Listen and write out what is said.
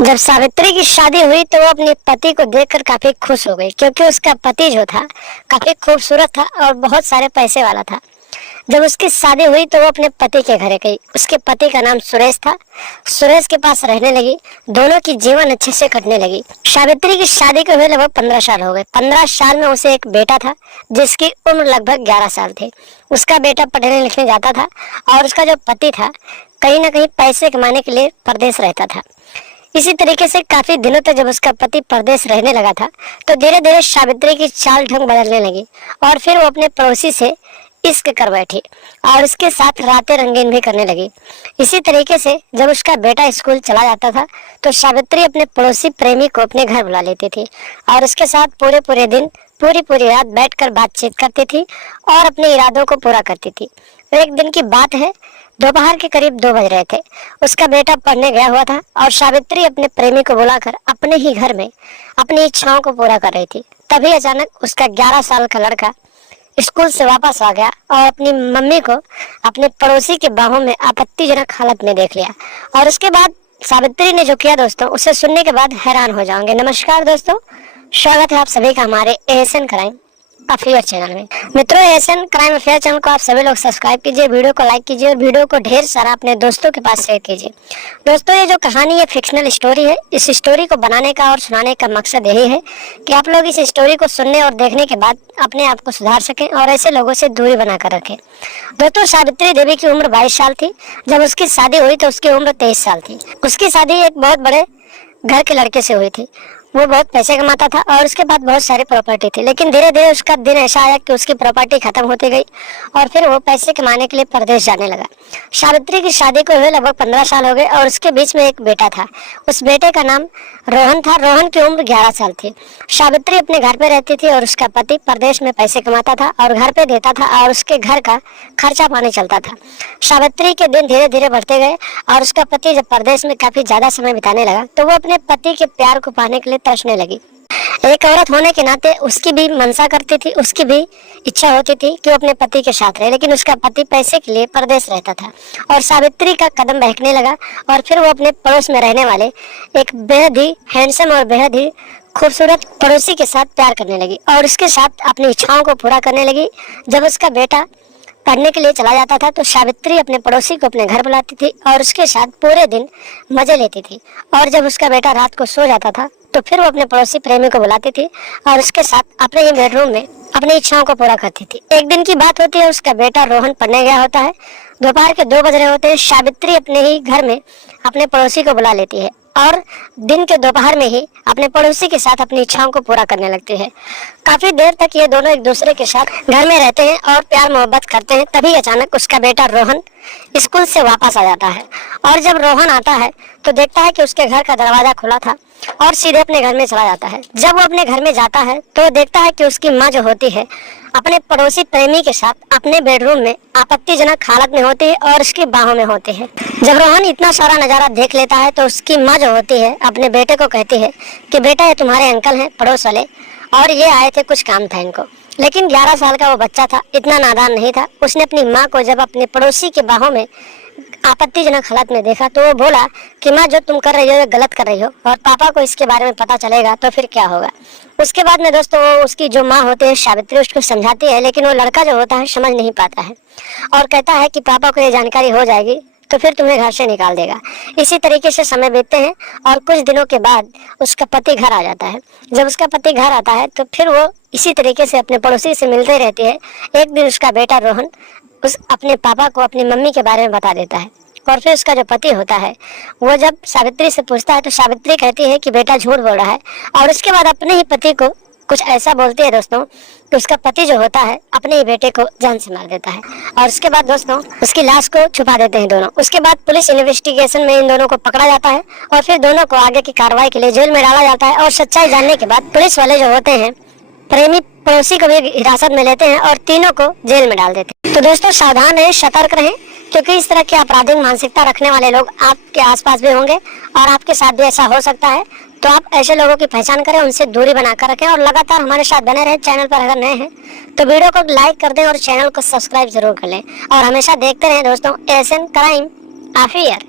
जब सावित्री की शादी हुई तो वो अपने पति को देखकर काफी खुश हो गई, क्योंकि उसका पति जो था काफी खूबसूरत था और बहुत सारे पैसे वाला था। जब उसकी शादी हुई तो वो अपने पति के घर गई। उसके पति का नाम सुरेश था। सुरेश के पास रहने लगी। दोनों की जीवन अच्छे से कटने लगी। सावित्री की शादी को हुए लगभग 15 साल हो गए। 15 साल में उसे एक बेटा था जिसकी उम्र लगभग 11 साल थी। उसका बेटा पढ़ने लिखने जाता था और उसका जो पति था कहीं ना कहीं पैसे कमाने के लिए परदेश रहता था। इसी तरीके से काफी दिनों तक जब उसका पति परदेश रहने लगा था तो धीरे धीरे सावित्री की चाल ढंग बदलने लगी और फिर वो अपने पड़ोसी से इश्क कर बैठी और इसके साथ रातें रंगीन भी करने लगी। इसी तरीके से जब उसका बेटा स्कूल चला जाता था तो सावित्री अपने पड़ोसी प्रेमी को अपने घर बुला लेती थी और उसके साथ पूरे पूरे दिन पूरी पूरी रात बैठकर बातचीत करती थी और अपने इरादों को पूरा करती थी। एक दिन की बात है, दोपहर के करीब 2 बज रहे थे। उसका बेटा पढ़ने गया हुआ था और सावित्री अपने प्रेमी को बुलाकर अपने ही घर में अपनी इच्छाओं को पूरा कर रही थी। तभी अचानक उसका 11 साल का लड़का स्कूल से वापस आ गया और अपनी मम्मी को अपने पड़ोसी के बाहों में आपत्तिजनक हालत में देख लिया। और उसके बाद सावित्री ने जो किया दोस्तों, उसे सुनने के बाद हैरान हो जाओगे। नमस्कार दोस्तों, स्वागत है आप सभी का हमारे एएसएन क्राइम अफेयर चैनल में। मित्रों, एएसएन क्राइम अफेयर चैनल को आप सभी लोग सब्सक्राइब कीजिए, वीडियो को लाइक कीजिए और वीडियो को ढेर सारा अपने दोस्तों के पास शेयर कीजिए। दोस्तों, ये जो कहानी है फिक्शनल स्टोरी है। इस स्टोरी को बनाने का और सुनाने का मकसद यही है कि आप लोग इस स्टोरी को सुनने और देखने के बाद अपने आप को सुधार सकें और ऐसे लोगों से दूरी बनाकर रखें। दोस्तों, सावित्री देवी की उम्र 22 साल थी। जब उसकी शादी हुई तो उसकी उम्र 23 साल थी। उसकी शादी एक बहुत बड़े घर के लड़के से हुई थी। वो बहुत पैसे कमाता था और उसके बाद बहुत सारी प्रॉपर्टी थी। लेकिन धीरे धीरे उसका दिन ऐसा आया कि उसकी प्रॉपर्टी खत्म होती गई और फिर वो पैसे कमाने के लिए परदेश जाने लगा। सावित्री की शादी को हुए लगभग 15 साल हो गए और उसके बीच में एक बेटा था। उस बेटे का नाम रोहन था। रोहन की उम्र 11 साल थी। सावित्री अपने घर पे रहती थी और उसका पति परदेश में पैसे कमाता था और घर पे देता था और उसके घर का खर्चा पानी चलता था। सावित्री के दिन धीरे धीरे बढ़ते गए और उसका पति जब परदेश में काफी ज्यादा समय बिताने लगा तो वो अपने पति के प्यार को पाने के लिए तरसने लगी। एक औरत होने के नाते उसकी भी मनसा करती थी, उसकी भी इच्छा होती थी कि वो अपने पति के साथ रहे, लेकिन उसका पति पैसे के लिए परदेश रहता था। और सावित्री का कदम बहकने लगा और फिर वो अपने पड़ोस में रहने वाले एक बेहद ही हैंडसम और बेहद ही खूबसूरत पड़ोसी के साथ प्यार करने लगी और उसके साथ अपनी इच्छाओं को पूरा करने लगी। जब उसका बेटा पढ़ने के लिए चला जाता था तो सावित्री अपने पड़ोसी को अपने घर बुलाती थी और उसके साथ पूरे दिन मजे लेती थी। और जब उसका बेटा रात को सो जाता था तो फिर वो अपने पड़ोसी प्रेमी को बुलाती थी और उसके साथ अपने ही बेडरूम में अपनी इच्छाओं को पूरा करती थी। एक दिन की बात होती है, उसका बेटा रोहन पढ़ने गया होता है। दोपहर के 2 बज रहे होते हैं। सावित्री अपने ही घर में अपने पड़ोसी को बुला लेती है और दिन के दोपहर में ही अपने पड़ोसी के साथ अपनी इच्छाओं को पूरा करने लगती है। काफी देर तक ये दोनों एक दूसरे के साथ घर में रहते हैं और प्यार मोहब्बत करते हैं। तभी अचानक उसका बेटा रोहन स्कूल से वापस आ जाता है और जब रोहन आता है तो देखता है कि उसके घर का दरवाजा खुला था और सीधे अपने घर में चला जाता है। जब वो अपने घर में जाता है तो देखता है कि उसकी माँ जो होती है अपने पड़ोसी प्रेमी के साथ अपने बेडरूम में आपत्तिजनक हालत में होती है और उसकी बाहों में होती है। जब रोहन इतना सारा नजारा देख लेता है तो उसकी माँ जो होती है अपने बेटे को कहती है कि बेटा, ये तुम्हारे अंकल हैं पड़ोस वाले और ये आए थे, कुछ काम था इनको। लेकिन 11 साल का वो बच्चा था, इतना नादान नहीं था। उसने अपनी माँ को जब अपने पड़ोसी के बाहों में आपत्तिजनक हालत में देखा तो वो बोला कि माँ, जो तुम कर रही हो ये गलत कर रही हो और पापा को इसके बारे में पता चलेगा तो फिर क्या होगा। उसके बाद में दोस्तों वो उसकी जो माँ होती है सावित्री उसको समझाती है, लेकिन वो लड़का जो होता है समझ नहीं पाता है और कहता है कि पापा को ये जानकारी हो जाएगी तो फिर तुम्हें घर से निकाल देगा। इसी तरीके से समय बीतते हैं और कुछ दिनों के बाद उसका पति घर आ जाता है। जब उसका पति घर आता है तो फिर वो इसी तरीके से अपने पड़ोसी से मिलते रहती है। एक दिन उसका बेटा रोहन उस अपने पापा को अपनी मम्मी के बारे में बता देता है और फिर उसका जो पति होता है वो जब सावित्री से पूछता है तो सावित्री कहती है कि बेटा झूठ बोल रहा है और उसके बाद अपने ही पति को कुछ ऐसा बोलती है दोस्तों कि उसका पति जो होता है अपने ही बेटे को जान से मार देता है और उसके बाद दोस्तों उसकी लाश को छुपा देते हैं दोनों। उसके बाद पुलिस इन्वेस्टिगेशन में इन दोनों को पकड़ा जाता है और फिर दोनों को आगे की कार्रवाई के लिए जेल में डाला जाता है और सच्चाई जानने के बाद पुलिस वाले जो होते हैं प्रेमी पड़ोसी को भी हिरासत में लेते हैं और तीनों को जेल में डाल देते हैं। तो दोस्तों सावधान रहें, सतर्क रहें, क्योंकि इस तरह की आपराधिक मानसिकता रखने वाले लोग आपके आसपास भी होंगे और आपके साथ भी ऐसा हो सकता है। तो आप ऐसे लोगों की पहचान करें, उनसे दूरी बनाकर रखें और लगातार हमारे साथ बने रहें। चैनल पर अगर नए हैं तो वीडियो को लाइक कर दें और चैनल को सब्सक्राइब जरूर कर लें और हमेशा देखते रहें दोस्तों एएसएन क्राइम अफेयर।